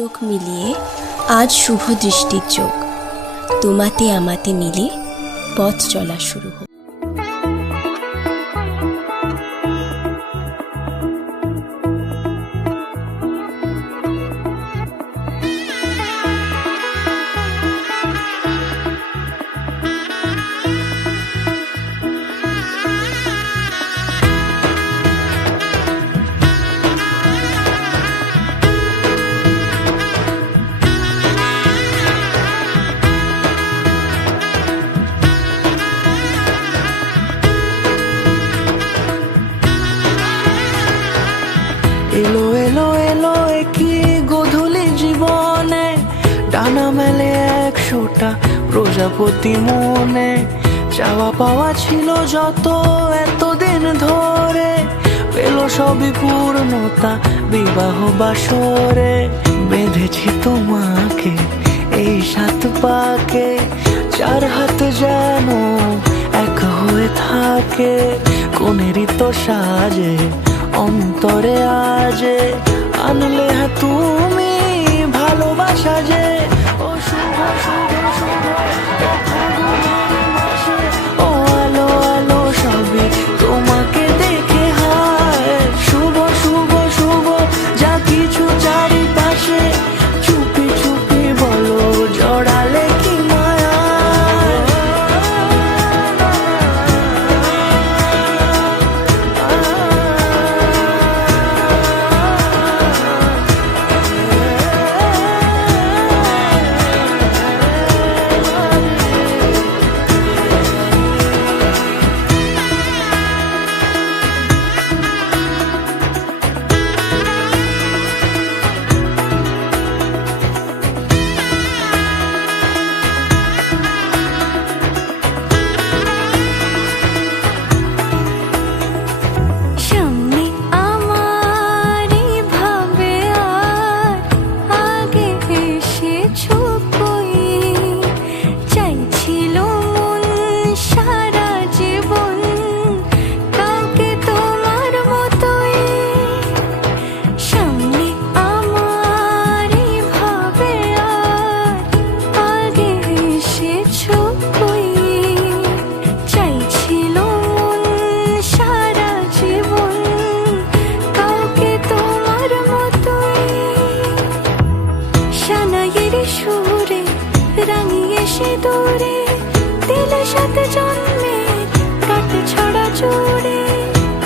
চোখ মিলিয়ে আজ শুভ দৃষ্টির চোখ, তোমাতে আমাতে মিলে পথ চলা শুরু হোক। এলো এলো এলো কি গোধূলি জীবনে, ডানা মেলে 100টা প্রজাপতি মনে। চাওয়া পাওয়া ছিল যত এতদিন ধরে, পেল সবই পূর্ণতা বিবাহ বাসরে। বেঁধেছি তোমাকে এই 7 পাকে, 4 হাত যেন এক হয়ে থাকে। কোনেরই তো সাজে অন্তরে আজে, আনলে তুমি ভালোবাসা যে। ও শুভ শুভ শুভ ফাগুনের মাসে, ও আলো আলো সবই তোমাকে দেখে হায়। শুভ শুভ শুভ যা কিছু চারিপাশে, চুপি চুপি বলো জড়ালে কি মায়া।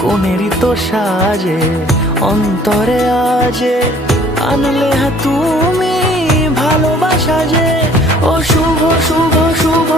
কোনেরই তো সাজে অন্তরে আজে, আনলে তুমি ভালোবাসা যে। ও শুভ শুভ শুভ